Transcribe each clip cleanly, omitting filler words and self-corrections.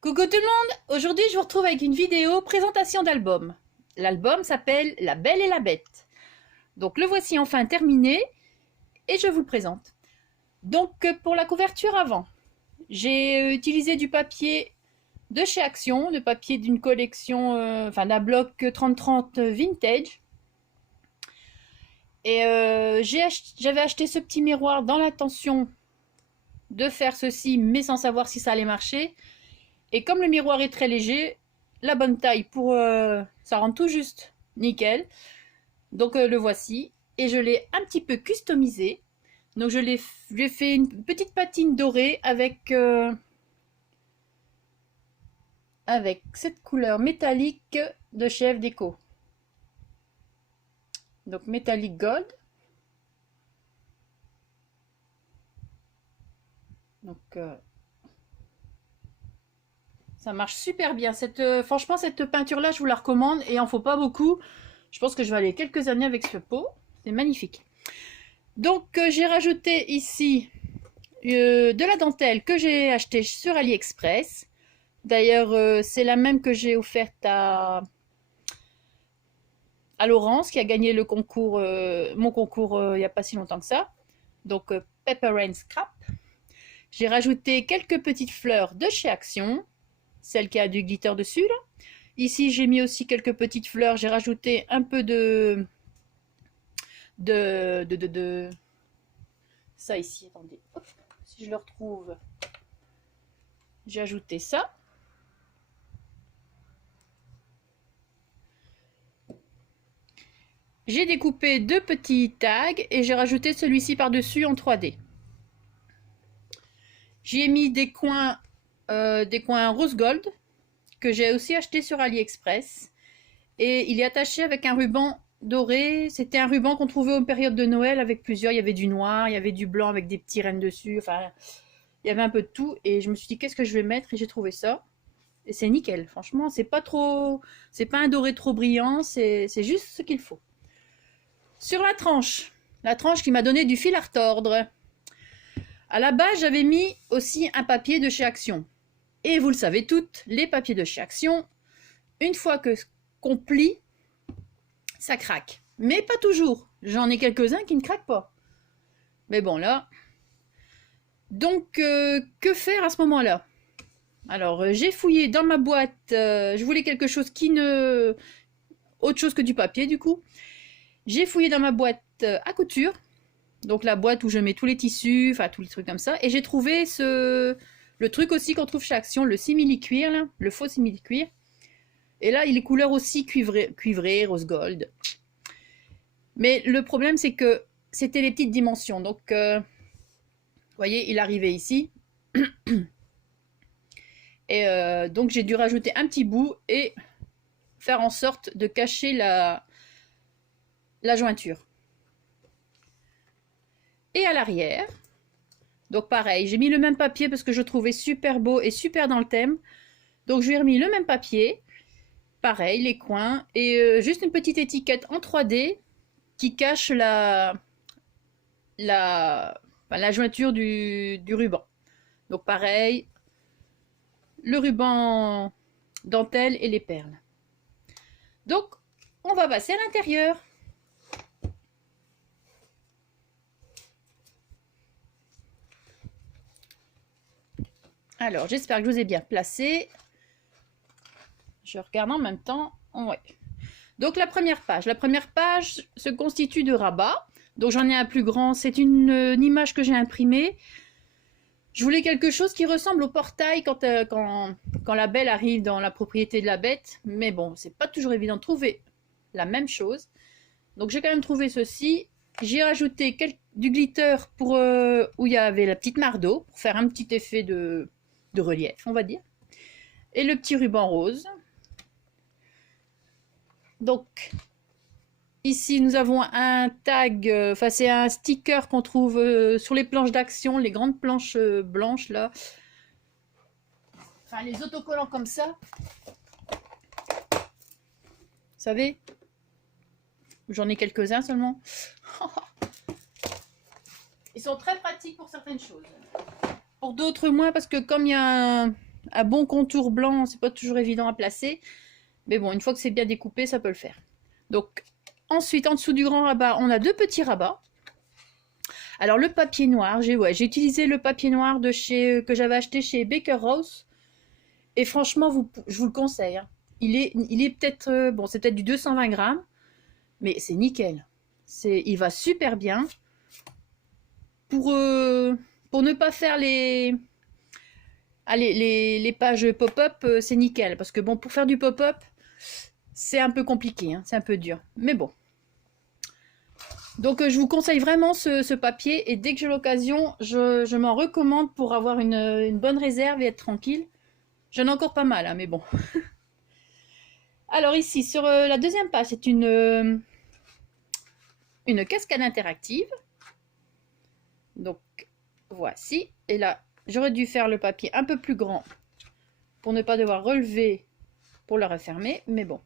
Coucou tout le monde! Aujourd'hui, je vous retrouve avec une vidéo présentation d'album. L'album s'appelle La Belle et la Bête. Donc le voici enfin terminé et je vous le présente. Donc pour la couverture avant, j'ai utilisé du papier de chez Action, le papier d'une collection, d'un bloc 30-30 vintage. Et j'avais acheté ce petit miroir dans l'intention de faire ceci, mais sans savoir si ça allait marcher. Et comme le miroir est très léger, la bonne taille pour ça rentre tout juste nickel. Donc le voici et je l'ai un petit peu customisé. Donc je lui ai fait une petite patine dorée avec cette couleur métallique de chez F Déco. Donc métallique gold. Donc ça marche super bien. Franchement, cette peinture-là, je vous la recommande et il en faut pas beaucoup. Je pense que je vais aller quelques années avec ce pot. C'est magnifique. Donc, j'ai rajouté ici de la dentelle que j'ai achetée sur AliExpress. D'ailleurs, c'est la même que j'ai offerte à Laurence, qui a gagné le concours, mon concours il n'y a pas si longtemps que ça. Donc, Pepper Rain Scrap. J'ai rajouté quelques petites fleurs de chez Action, celle qui a du glitter dessus là. Ici, j'ai mis aussi quelques petites fleurs. J'ai rajouté un peu de ça ici. Attendez, hop, si je le retrouve, j'ai ajouté ça. J'ai découpé deux petits tags et j'ai rajouté celui-ci par-dessus en 3D. J'y ai mis des coins rose gold que j'ai aussi acheté sur AliExpress. Et il est attaché avec un ruban doré. C'était un ruban qu'on trouvait aux périodes de Noël avec plusieurs. Il y avait du noir, il y avait du blanc avec des petits rennes dessus. Enfin, il y avait un peu de tout. Et je me suis dit, qu'est-ce que je vais mettre? Et j'ai trouvé ça. Et c'est nickel. Franchement, c'est pas un doré trop brillant. C'est juste ce qu'il faut. Sur la tranche qui m'a donné du fil à retordre. À la base, j'avais mis aussi un papier de chez Action. Et vous le savez toutes, les papiers de chez Action, une fois qu'on plie, ça craque. Mais pas toujours. J'en ai quelques-uns qui ne craquent pas. Mais bon, là. Donc, que faire à ce moment-là? Alors, j'ai fouillé dans ma boîte. Je voulais quelque chose qui ne... autre chose que du papier, du coup. J'ai fouillé dans ma boîte à couture. Donc, la boîte où je mets tous les tissus, enfin, tous les trucs comme ça. Et j'ai trouvé le truc aussi qu'on trouve chez Action, le simili-cuir, là. Le faux simili-cuir. Et là, il est couleur aussi cuivré, rose gold. Mais le problème, c'est que c'était les petites dimensions. Donc, vous voyez, il arrivait ici. Et donc, j'ai dû rajouter un petit bout et faire en sorte de cacher la jointure. Et à l'arrière, donc pareil, j'ai mis le même papier parce que je trouvais super beau et super dans le thème. Donc, je lui ai remis le même papier. Pareil, les coins. Et juste une petite étiquette en 3D qui cache la jointure du ruban. Donc pareil, le ruban dentelle et les perles. Donc on va passer à l'intérieur. Alors j'espère que je vous ai bien placé. Je regarde en même temps. Ouais. Donc la première page se constitue de rabats. Donc j'en ai un plus grand, c'est une image que j'ai imprimée. Je voulais quelque chose qui ressemble au portail quand la belle arrive dans la propriété de la bête. Mais bon, c'est pas toujours évident de trouver la même chose. Donc j'ai quand même trouvé ceci. J'ai rajouté du glitter pour où il y avait la petite mare d'eau, pour faire un petit effet de relief, on va dire. Et le petit ruban rose. Donc ici, nous avons un tag, c'est un sticker qu'on trouve sur les planches d'Action, les grandes planches blanches là. Enfin, les autocollants comme ça. Vous savez, j'en ai quelques-uns seulement. Ils sont très pratiques pour certaines choses. Pour d'autres, moins, parce que comme il y a un bon contour blanc, c'est pas toujours évident à placer. Mais bon, une fois que c'est bien découpé, ça peut le faire. Donc, ensuite, en dessous du grand rabat, on a deux petits rabats. Alors, le papier noir, j'ai utilisé le papier noir que j'avais acheté chez Baker Rose. Et franchement, je vous le conseille. Hein. Il est peut-être, bon, c'est peut-être du 220 grammes, mais c'est nickel. Il va super bien. Pour ne pas faire les pages pop-up, c'est nickel. Parce que bon, pour faire du pop-up, c'est un peu compliqué, hein, c'est un peu dur. Mais bon. Donc je vous conseille vraiment ce papier. Et dès que j'ai l'occasion, je m'en recommande pour avoir une bonne réserve et être tranquille. J'en ai encore pas mal, hein, mais bon. Alors ici, sur la deuxième page, c'est une cascade interactive. Donc voici. Et là, j'aurais dû faire le papier un peu plus grand pour ne pas devoir relever pour le refermer, mais bon.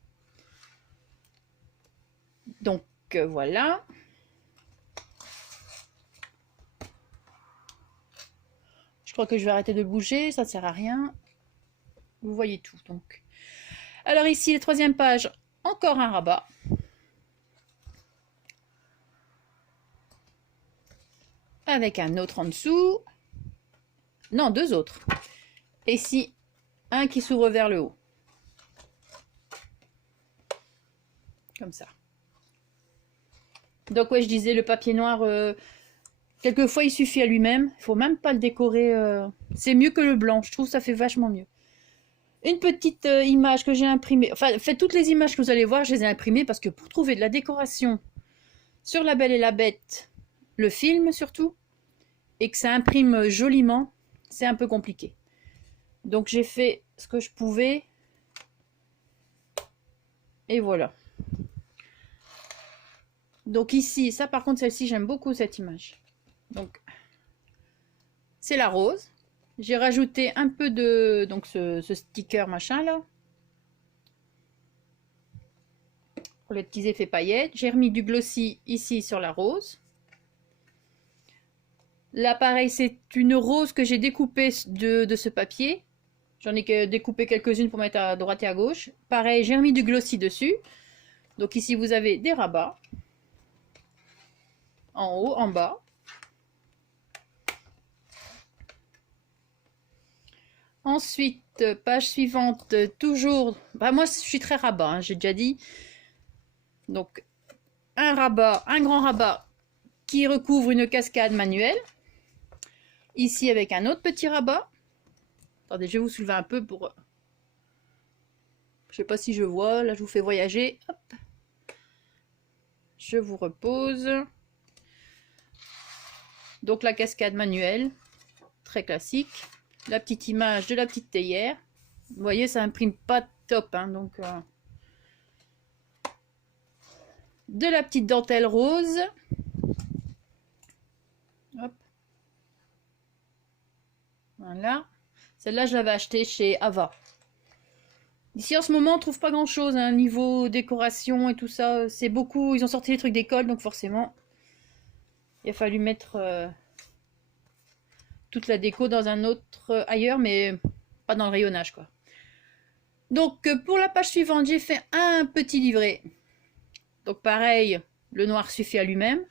Donc voilà. Je crois que je vais arrêter de bouger, ça ne sert à rien. Vous voyez tout donc. Alors ici, la troisième page, encore un rabat. Avec un autre en dessous. Non, deux autres. Et ici, un qui s'ouvre vers le haut. Comme ça. Donc ouais, je disais, le papier noir, quelquefois il suffit à lui-même. Il ne faut même pas le décorer. C'est mieux que le blanc, je trouve que ça fait vachement mieux. Une petite image que j'ai imprimée. Enfin, faites toutes les images que vous allez voir, je les ai imprimées parce que pour trouver de la décoration sur La Belle et la Bête, le film surtout, et que ça imprime joliment, c'est un peu compliqué. Donc j'ai fait ce que je pouvais. Et voilà. Donc ici, ça par contre, celle-ci, j'aime beaucoup cette image. Donc, c'est la rose. J'ai rajouté un peu de ce sticker machin là. Pour les petits effets paillettes. J'ai remis du glossy ici sur la rose. Là, pareil, c'est une rose que j'ai découpée de ce papier. J'en ai découpé quelques-unes pour mettre à droite et à gauche. Pareil, j'ai remis du glossy dessus. Donc ici, vous avez des rabats. En haut, en bas. Ensuite, page suivante, toujours... Bah, moi, je suis très rabat, hein, j'ai déjà dit. Donc, un rabat, un grand rabat qui recouvre une cascade manuelle. Ici, avec un autre petit rabat. Attendez, je vais vous soulever un peu pour... Je sais pas si je vois. Là, je vous fais voyager. Hop. Je vous repose. Donc, la cascade manuelle. Très classique. La petite image de la petite théière. Vous voyez, ça imprime pas top. Hein, donc, de la petite dentelle rose. Hop. Voilà. Celle-là, je l'avais achetée chez Ava. Ici, en ce moment, on trouve pas grand-chose. Hein, niveau décoration et tout ça. C'est beaucoup... Ils ont sorti les trucs d'école, donc forcément, il a fallu mettre toute la déco dans un autre ailleurs, mais pas dans le rayonnage, quoi. Donc, pour la page suivante, j'ai fait un petit livret. Donc, pareil, le noir suffit à lui-même.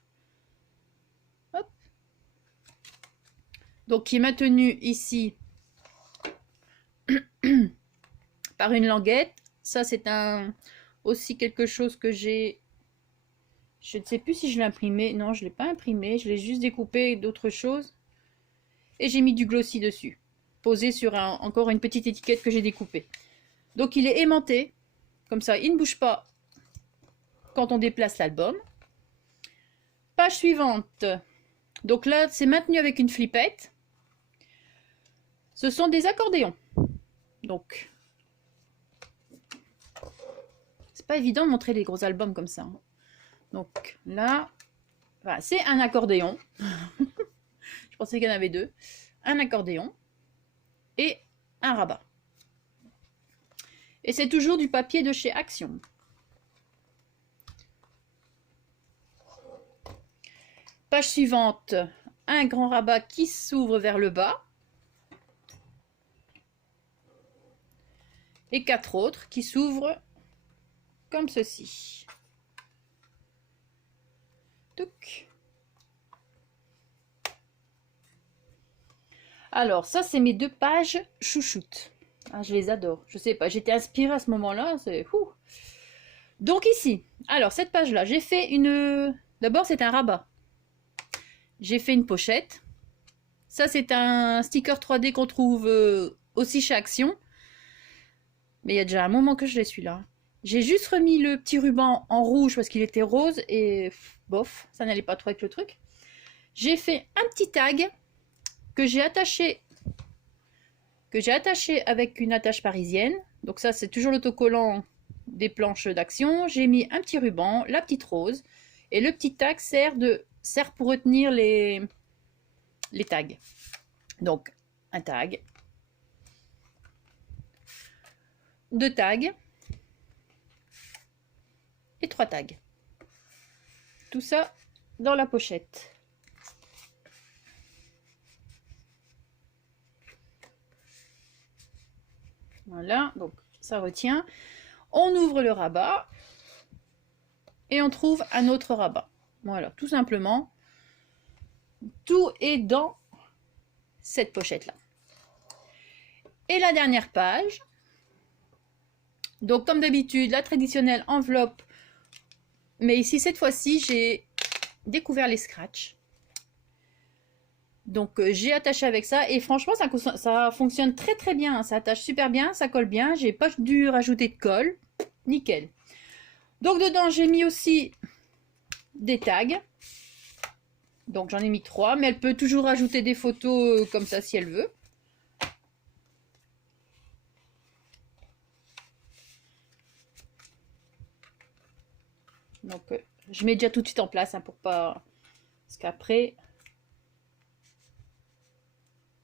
Hop. Donc, qui est maintenu ici par une languette. Ça, c'est aussi quelque chose que j'ai... Je ne sais plus si je l'ai imprimé. Non, je ne l'ai pas imprimé. Je l'ai juste découpé d'autres choses. Et j'ai mis du glossy dessus. Posé sur encore une petite étiquette que j'ai découpée. Donc, il est aimanté. Comme ça, il ne bouge pas quand on déplace l'album. Page suivante. Donc là, c'est maintenu avec une flippette. Ce sont des accordéons. Donc, c'est pas évident de montrer les gros albums comme ça. Donc là, voilà, c'est un accordéon. Je pensais qu'il y en avait deux. Un accordéon et un rabat. Et c'est toujours du papier de chez Action. Page suivante, un grand rabat qui s'ouvre vers le bas. et 4 autres qui s'ouvrent comme ceci. Touc. Alors, ça, c'est mes 2 pages chouchoutes. Ah, je les adore. Je sais pas, j'étais inspirée à ce moment-là. C'est fou. Donc ici, alors cette page-là, j'ai fait une... D'abord, c'est un rabat. J'ai fait une pochette. Ça, c'est un sticker 3D qu'on trouve aussi chez Action. Mais il y a déjà un moment que je l'ai celui-là. J'ai juste remis le petit ruban en rouge parce qu'il était rose et bof, ça n'allait pas trop avec le truc. J'ai fait un petit tag que j'ai attaché avec une attache parisienne. Donc ça, c'est toujours l'autocollant des planches d'Action. J'ai mis un petit ruban, la petite rose, et le petit tag sert pour retenir les tags. Donc, un tag, 2 tags et 3 tags. Tout ça dans la pochette. Voilà, donc ça retient. On ouvre le rabat et on trouve un autre rabat. Voilà, tout simplement. Tout est dans cette pochette-là. Et la dernière page. Donc, comme d'habitude, la traditionnelle enveloppe. Mais ici, cette fois-ci, j'ai découvert les scratchs. Donc, j'ai attaché avec ça. Et franchement, ça fonctionne très très bien. Ça attache super bien, ça colle bien. J'ai pas dû rajouter de colle. Nickel. Donc, dedans, j'ai mis aussi des tags. Donc, j'en ai mis 3. Mais elle peut toujours rajouter des photos comme ça si elle veut. Donc, je mets déjà tout de suite en place pour pas... Parce qu'après,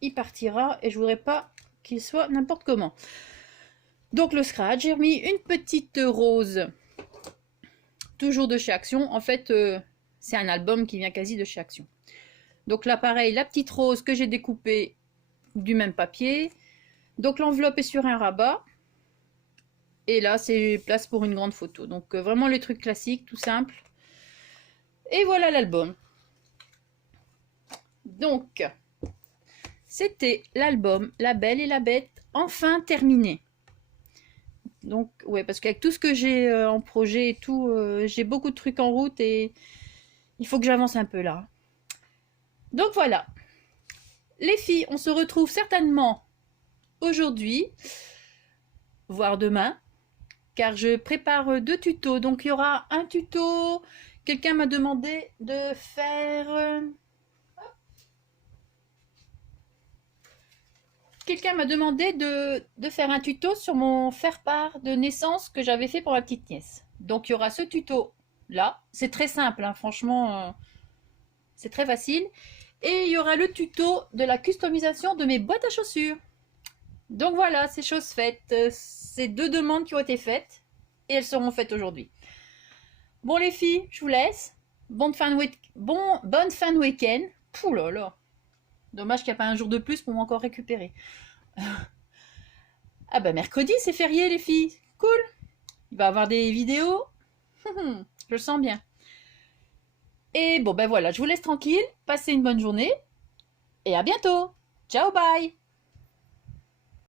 il partira et je voudrais pas qu'il soit n'importe comment. Donc, le scratch, j'ai remis une petite rose, toujours de chez Action. En fait, c'est un album qui vient quasi de chez Action. Donc là, pareil, la petite rose que j'ai découpée du même papier. Donc, l'enveloppe est sur un rabat. Et là, c'est place pour une grande photo. Donc, vraiment les trucs classiques, tout simple. Et voilà l'album. Donc, c'était l'album La Belle et la Bête, enfin terminé. Donc, ouais, parce qu'avec tout ce que j'ai en projet et tout, j'ai beaucoup de trucs en route et il faut que j'avance un peu là. Donc voilà. Les filles, on se retrouve certainement aujourd'hui, voire demain, car je prépare 2 tutos. Donc, il y aura un tuto... Quelqu'un m'a demandé de faire... Quelqu'un m'a demandé de faire un tuto sur mon faire-part de naissance que j'avais fait pour ma petite nièce. Donc, il y aura ce tuto-là. C'est très simple, hein, franchement, c'est très facile. Et il y aura le tuto de la customisation de mes boîtes à chaussures. Donc voilà, c'est chose faite. C'est 2 demandes qui ont été faites et elles seront faites aujourd'hui. Bon les filles, je vous laisse. Bonne fin de week-end. Pouh là là. Dommage qu'il n'y a pas un jour de plus pour m'encore récupérer. Ah bah mercredi c'est férié les filles. Cool. Il va y avoir des vidéos. Je le sens bien. Et bon ben voilà, je vous laisse tranquille. Passez une bonne journée. Et à bientôt. Ciao bye.